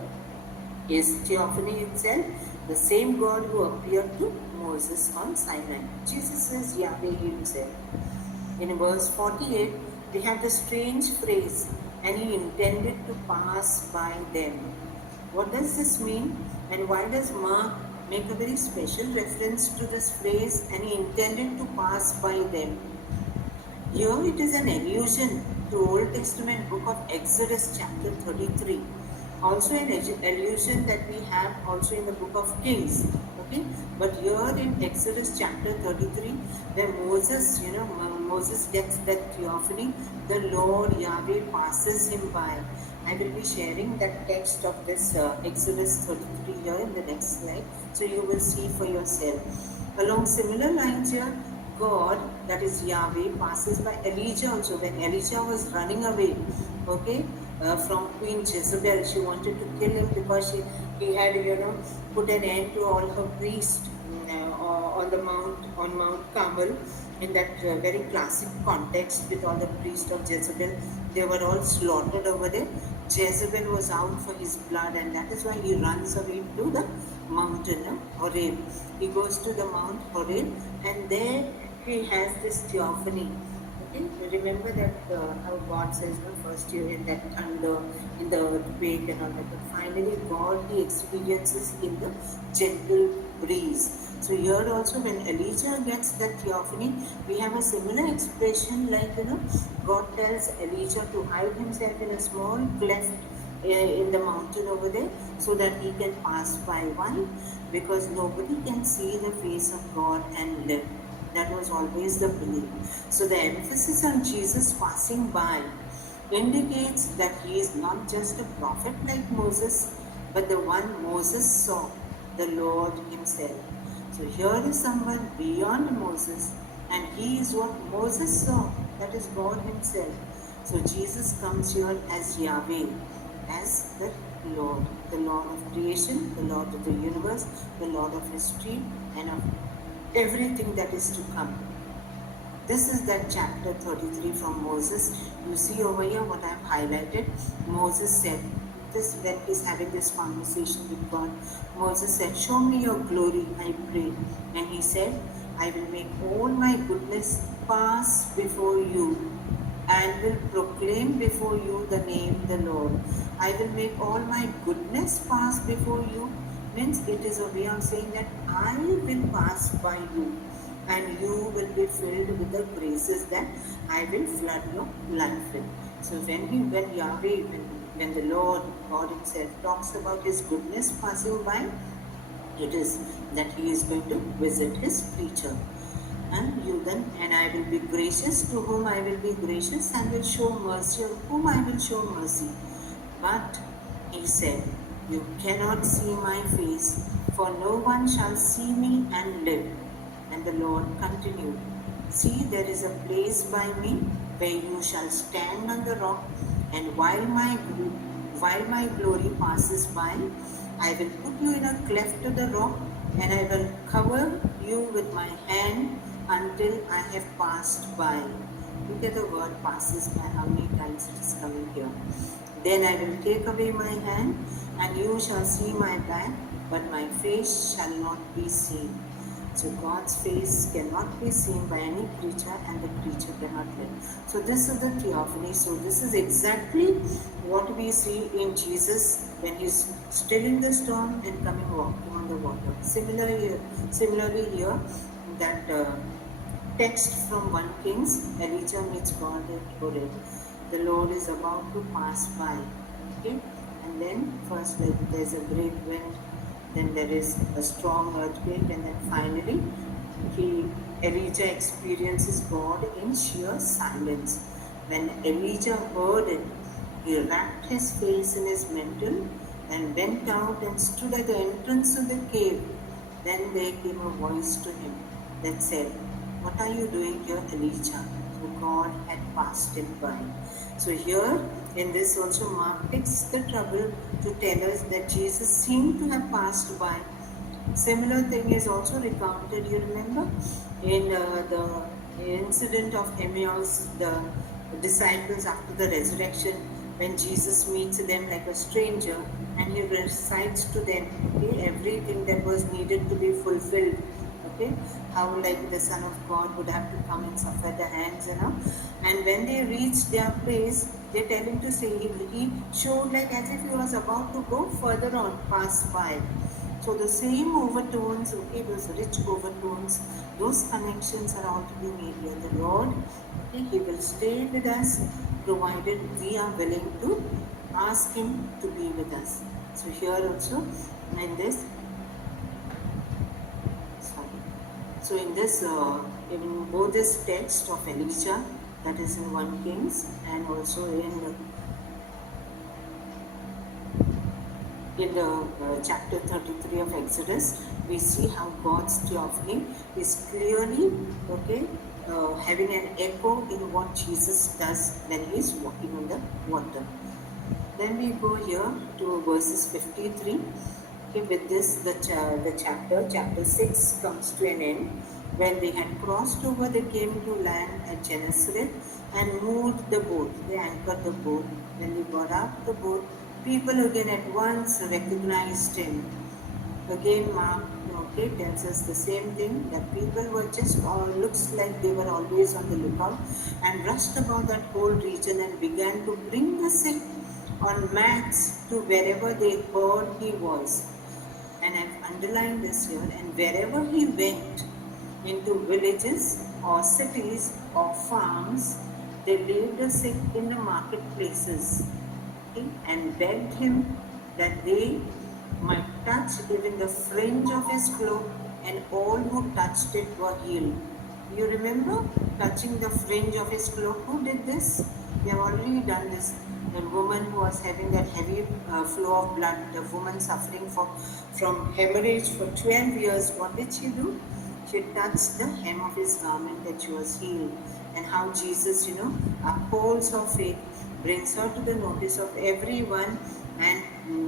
is theophany itself, the same God who appeared to Moses on Sinai. Jesus is Yahweh Himself. In verse 48, we have the strange phrase, and He intended to pass by them. What does this mean? And why does Mark make a very special reference to this phrase, and He intended to pass by them? Here it is an allusion to Old Testament book of Exodus chapter 33. Also an allusion that we have also in the book of Kings. Okay, but here in Exodus chapter 33, where Moses gets that theophany, the Lord Yahweh passes him by. I will be sharing that text of this Exodus 33 here in the next slide, so you will see for yourself. Along similar lines here, God, that is Yahweh, passes by Elijah also. When Elijah was running away, okay, from Queen Jezebel, she wanted to kill him because he had put an end to all her priests on Mount Carmel. In that very classic context with all the priests of Jezebel, they were all slaughtered over there. Jezebel was out for his blood, and that is why he runs away to the mountain Horeb. He goes to the Mount Horeb, and there he has this theophany. Okay, remember that how God says first you in that thunder, in the earthquake and all that, but finally God He experiences in the gentle breeze. So here also when Elijah gets that theophany, we have a similar expression like God tells Elijah to hide himself in a small cleft in the mountain over there so that he can pass by. Why? Because nobody can see the face of God and live. That was always the belief. So the emphasis on Jesus passing by indicates that He is not just a prophet like Moses, but the one Moses saw, the Lord Himself. So here is someone beyond Moses, and He is what Moses saw, that is God Himself. So Jesus comes here as Yahweh, as the Lord of creation, the Lord of the universe, the Lord of history, and of everything that is to come. This is that chapter 33 from Moses. You see over here what I have highlighted. Moses said, this, when he's having this conversation with God, Moses said, "Show me your glory, I pray." And he said, "I will make all my goodness pass before you and will proclaim before you the name the Lord." I will make all my goodness pass before you means it is a way of saying that I will pass by you and you will be filled with the graces that I will flood your life with. So when Yahweh, when the Lord God himself talks about his goodness passing by, it is that he is going to visit his creature. And I will be gracious to whom I will be gracious, and will show mercy on whom I will show mercy. But he said, "You cannot see my face, for no one shall see me and live." And the Lord continued, "See, there is a place by me where you shall stand on the rock, and while my glory passes by, I will put you in a cleft of the rock, and I will cover you with my hand until I have passed by." Look at the word "passes by," how many times it is coming here. "Then I will take away my hand, and you shall see my back, but my face shall not be seen." So God's face cannot be seen by any creature, and the creature cannot live. So this is the theophany. So this is exactly what we see in Jesus when he's still in the storm and coming walking on the water. Similarly here, that text from 1 Kings, Elijah meets God at Horeb. The Lord is about to pass by. Okay? And then first there's a great wind, then there is a strong earthquake, and then finally Elijah experiences God in sheer silence. When Elijah heard it, he wrapped his face in his mantle and went out and stood at the entrance of the cave. Then there came a voice to him that said, "What are you doing here, Elijah?" So God had passed him by. So here in this also Mark takes the trouble to tell us that Jesus seemed to have passed by. Similar thing is also recounted, you remember, in the incident of Emmaus, the disciples after the resurrection, when Jesus meets them like a stranger and he recites to them, okay, everything that was needed to be fulfilled. Okay, how like the Son of God would have to come and suffer at the hands, and when they reached their place, they tell him to say, he showed like as if he was about to go further on, pass by. So the same overtones, okay, those rich overtones, those connections are all to be made here. The Lord, okay, he will stay with us provided we are willing to ask him to be with us. So here also in this, so in this, in both this text of Elijah, that is in 1 Kings, and also in the chapter 33 of Exodus, we see how God's theophany is clearly, okay, having an echo in what Jesus does when he is walking on the water. Then we go here to verses 53. Okay, with this, the chapter 6 comes to an end. When they had crossed over, they came to land at Gennesaret and moored the boat. They anchored the boat. When they got out the boat, people again at once recognized him. Again, Mark, okay, tells us the same thing, that people were just, looks like they were always on the lookout, and rushed about that whole region and began to bring the sick on mats to wherever they heard he was. And I've underlined this here, and wherever he went, into villages or cities or farms, they laid the sick in the marketplaces, okay, and begged him that they might touch even the fringe of his cloak, and all who touched it were healed. You remember touching the fringe of his cloak? Who did this? We have already done this. The woman who was having that heavy flow of blood, the woman suffering from hemorrhage for 12 years, what did she do? She touched the hem of his garment and she was healed. And how Jesus, upholds her faith, brings her to the notice of everyone, and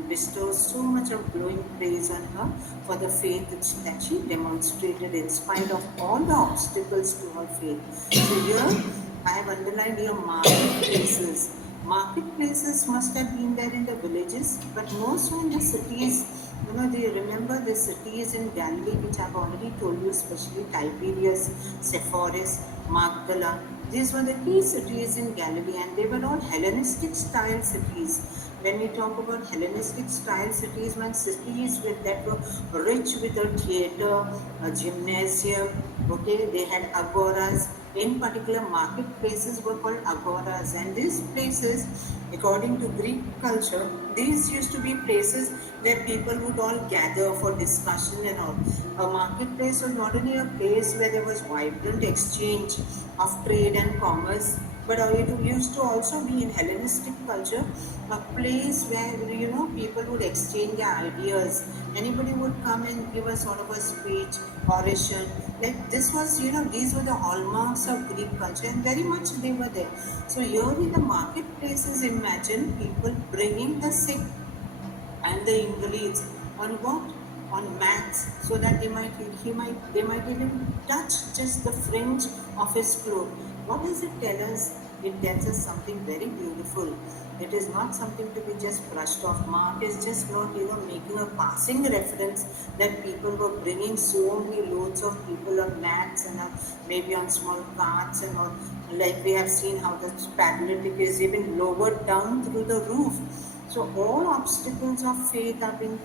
bestows so much of glowing praise on her for the faith that she demonstrated in spite of all the obstacles to her faith. So here, I have underlined here marketplaces. Marketplaces must have been there in the villages, but more so in the cities. Do you remember the cities in Galilee, which I've already told you, especially Tiberias, Sepphoris, Magdala? These were the key cities in Galilee, and they were all Hellenistic style cities. When we talk about Hellenistic style cities, means cities that were rich with a theater, a gymnasium, okay, they had agoras. In particular, marketplaces were called agoras, and these places, according to Greek culture, these used to be places where people would all gather for discussion and all. A marketplace was not only a place where there was vibrant exchange of trade and commerce, but it used to also be in Hellenistic culture a place where people would exchange their ideas. Anybody would come and give a sort of a speech, oration. Like this was, these were the hallmarks of Greek culture, and very much they were there. So here in the marketplaces, imagine people bringing the sick and the invalids on what? On mats, so that they might even touch just the fringe of his cloak. What does it tell us? It tells us something very beautiful. It is not something to be just brushed off. Mark is just not making a passing reference that people were bringing so many loads of people on mats and maybe on small carts and all. Like we have seen how the paralytic is even lowered down through the roof. So all obstacles of faith have been,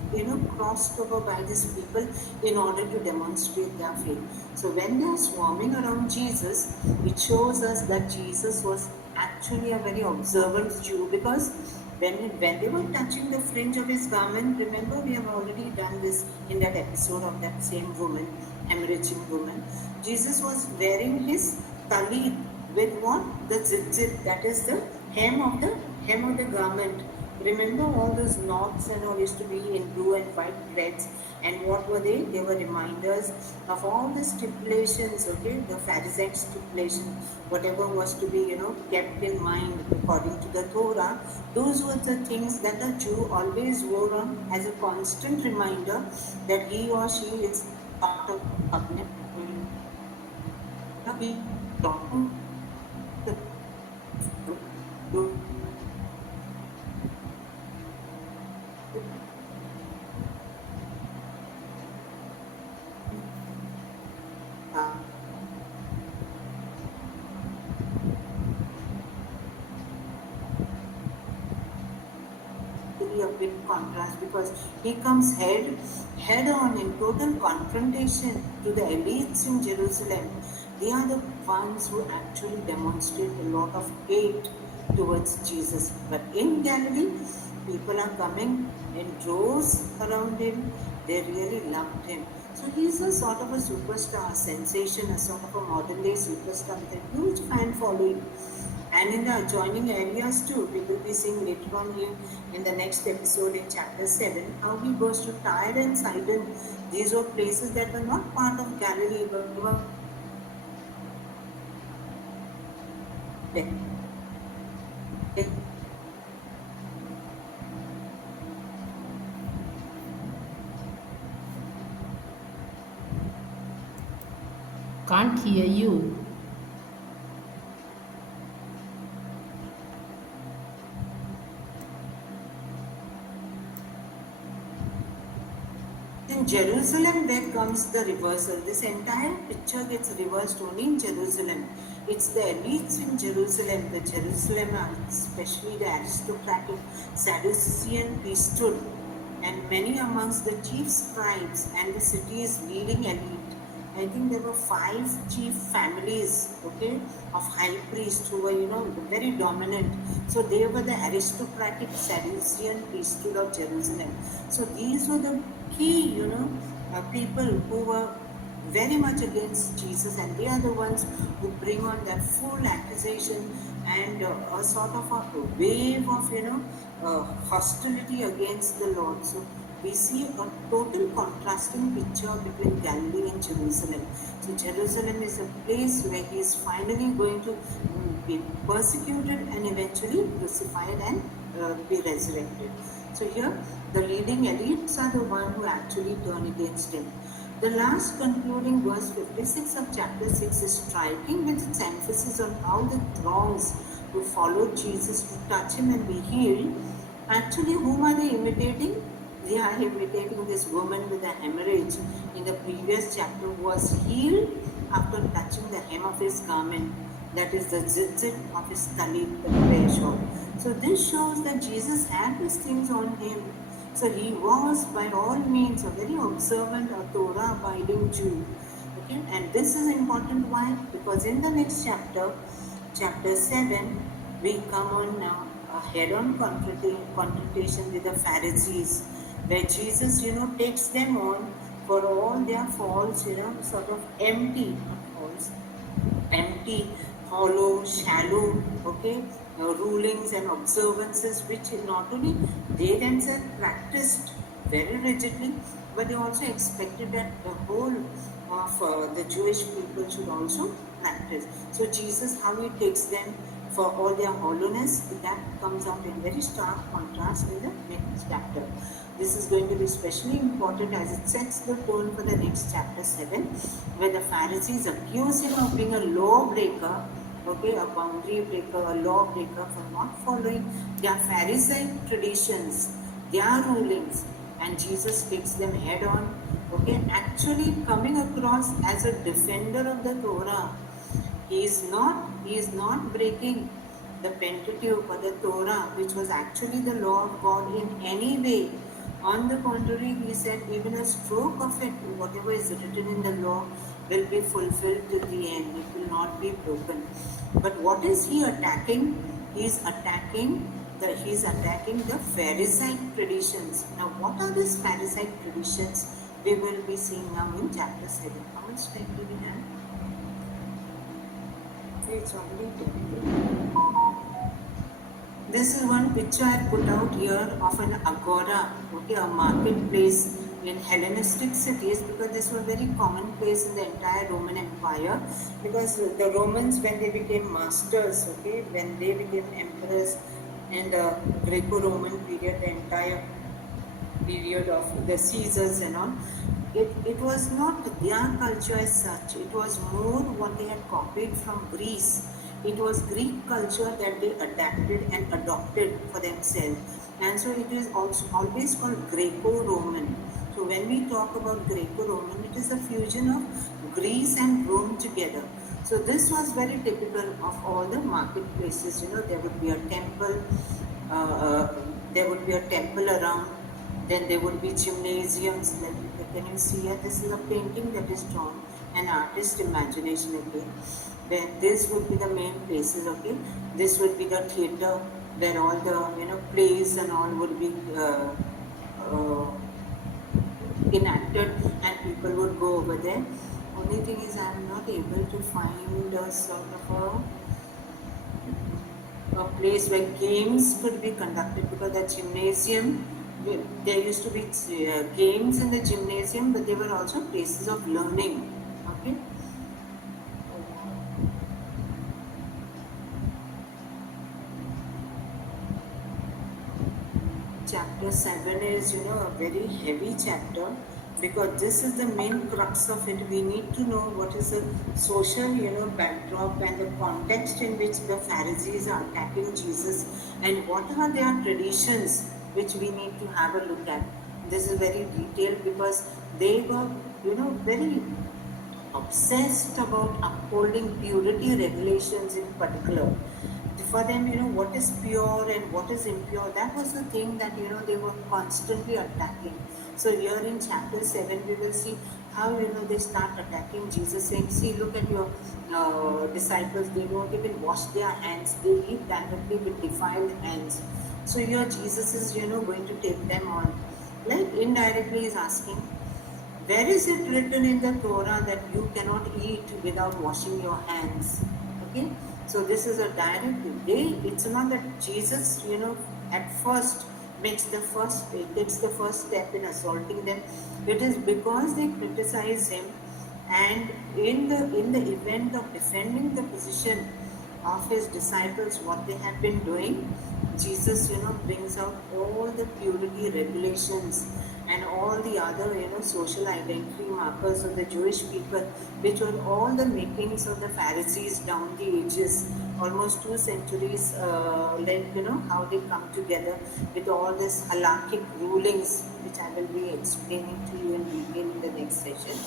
crossed over by these people in order to demonstrate their faith. So when they are swarming around Jesus, it shows us that Jesus was actually a very observant Jew, because when they were touching the fringe of his garment, remember we have already done this in that episode of that same woman, hemorrhaging woman. Jesus was wearing his talit with what? The tzitzit, that is the hem of the garment. Remember all those knots and all used to be in blue and white threads, and what were they? They were reminders of all the stipulations, okay, the Pharisaic stipulation, whatever was to be, kept in mind according to the Torah. Those were the things that a Jew always wore on as a constant reminder that he or she is part of the covenant. A big contrast, because he comes head on in total confrontation to the elites in Jerusalem. They are the ones who actually demonstrate a lot of hate towards Jesus. But in Galilee, people are coming in droves around him. They really loved him. So he's a sort of a superstar, a sensation, a sort of a modern day superstar with a huge fan following. And in the adjoining areas too, we will be seeing later on in the next episode in chapter 7 how he goes to Tyre and Sidon. These were places that were not part of Galilee but were Can't hear you. in Jerusalem, there comes the reversal. This entire picture gets reversed only in Jerusalem. It's the elites in Jerusalem, the Jerusalem, especially the aristocratic Sadducean priesthood, and many amongst the chief scribes and the city's leading elite. I think there were 5 chief families, okay, of high priests who were, very dominant. So they were the aristocratic Sadducean priesthood of Jerusalem. So these were the key, people who were very much against Jesus, and they are the ones who bring on that full accusation and a sort of a wave of, hostility against the Lord. So we see a total contrasting picture between Galilee and Jerusalem. So Jerusalem is a place where he is finally going to be persecuted and eventually crucified and be resurrected. So here the leading elites are the one who actually turn against him. The last concluding verse 56 of chapter 6 is striking with its emphasis on how the throngs who followed Jesus to touch him and be healed, actually, whom are they imitating? They are imitating this woman with a hemorrhage in the previous chapter who was healed after touching the hem of his garment. That is the zitzit of his talit, the prayer shawl. So this shows that Jesus had these things on him. So he was by all means a very observant or Torah abiding Jew. Okay, and this is important. Why? Because in the next chapter, chapter 7, we come on now a head-on confrontation with the Pharisees, where Jesus, takes them on for all their faults, sort of empty, not false, empty, hollow, shallow, okay, rulings and observances which not only they themselves practiced very rigidly, but they also expected that the whole of the Jewish people should also practice. So Jesus, how he takes them for all their hollowness, that comes out in very stark contrast in the next chapter. This is going to be especially important as it sets the tone for the next chapter 7, where the Pharisees accuse him of being a lawbreaker, okay, a boundary breaker, a lawbreaker for not following their Pharisaic traditions, their rulings, and Jesus takes them head on, okay, actually coming across as a defender of the Torah. He is not breaking the Pentateuch or the Torah, which was actually the law of God in any way. On the contrary, he said even a stroke of it, whatever is written in the law, will be fulfilled till the end. It will not be broken. But what is he attacking? He's attacking the Pharisaic traditions. Now, what are these Pharisaic traditions? We will be seeing now in chapter 7. How much time do we have? It's already 10. This is one picture I put out here of an agora, okay, a marketplace in Hellenistic cities, because this was very commonplace in the entire Roman Empire, because the Romans, when they became masters, okay, when they became emperors in the Greco-Roman period, the entire period of the Caesars and all, it was not their culture as such. It was more what they had copied from Greece. It was Greek culture that they adapted and adopted for themselves. And so it is also always called Greco-Roman. So when we talk about Greco-Roman, it is a fusion of Greece and Rome together. So this was very typical of all the marketplaces. There would be a temple, around, then there would be gymnasiums. Can you see here? This is a painting that is drawn, an artist's imagination again. Where this would be the main places, okay? This would be the theatre where all the plays and all would be enacted, and people would go over there. Only thing is, I am not able to find a sort of a place where games could be conducted, because the gymnasium, there used to be games in the gymnasium, but they were also places of learning, okay? Chapter 7 is, a very heavy chapter, because this is the main crux of it. We need to know what is the social, backdrop and the context in which the Pharisees are attacking Jesus, and what are their traditions which we need to have a look at. This is very detailed because they were, very obsessed about upholding purity regulations in particular. For them, what is pure and what is impure, that was the thing that, they were constantly attacking. So here in chapter 7, we will see how, they start attacking Jesus, saying, see, look at your disciples, they don't even wash their hands, they eat directly with defiled hands. So here Jesus is, going to take them on. Like indirectly is asking, where is it written in the Torah that you cannot eat without washing your hands? Okay. So this is a direct way. It's not that Jesus, at first takes the first step in assaulting them. It is because they criticize him, and in the event of defending the position of his disciples, what they have been doing, Jesus, brings out all the purity regulations and all the other, social identity markers of the Jewish people, which were all the makings of the Pharisees down the ages, almost 2 centuries, like how they come together with all this halakhic rulings, which I will be explaining to you in detail in the next session,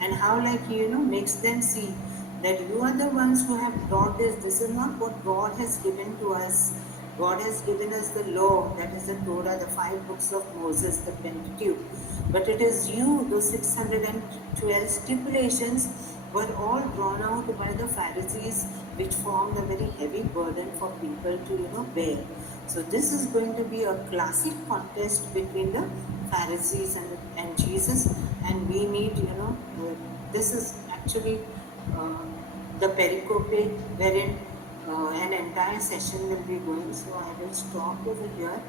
and how like makes them see that you are the ones who have brought this. This is not what God has given to us. God has given us the law, that is the Torah, the 5 books of Moses, the Pentateuch. But it is you, those 612 stipulations were all drawn out by the Pharisees, which formed a very heavy burden for people to, bear. So this is going to be a classic contest between the Pharisees and Jesus, and we need, this is actually uh, the pericope wherein an entire session will be going. So I will stop over here.